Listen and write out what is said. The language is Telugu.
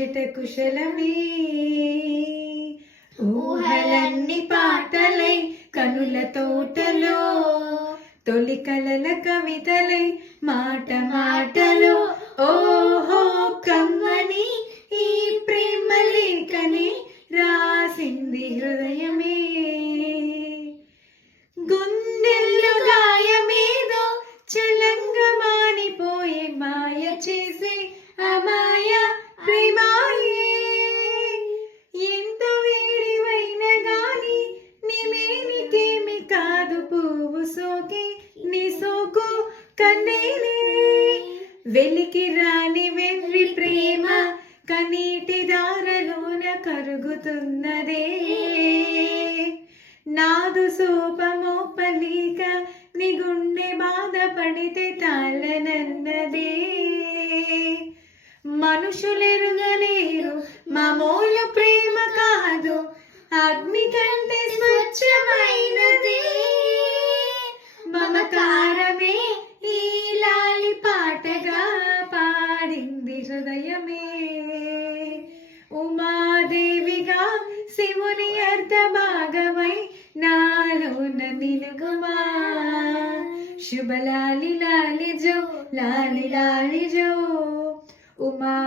ముచ్చట కుశలమే. ఊహలన్నీ పాటలై కనుల తోటలో, తొలి కలల కవితలై మాట మాటలో. ఓహో కమ్మని ఈ ప్రేమ లేఖని రాసింది హృదయమే. గుండెల్లో గాయమేదో చలంగా మానిపోయే, మాయ చేసే అమాయ ప్రేమాయే. ఎంత వేడివైన గాని నిమేనికేమి కాదు, పువ్వు సోకి నీ సోకు కన్నేనే. వెలికి రాని వెర్రి ప్రేమ కనీటి దారలోన కరుగుతున్నదే. నాదు సోపమోపలీక నీ గుండె బాధపడితే తాళనన్నదే. మనుషులెరుగలేరు మామూలు ప్రేమ కాదు, అగ్ని కంటే స్వచ్ఛమైనదే. మమకారమే ఈ లాలి పాటగా పాడింది హృదయమే. ఉమాదేవిగా శివుని అర్ధ భాగమై నాలోన నిలుగుమా. శుభ లాలి లాలి జో, లాలి లాలి జో. ఉమా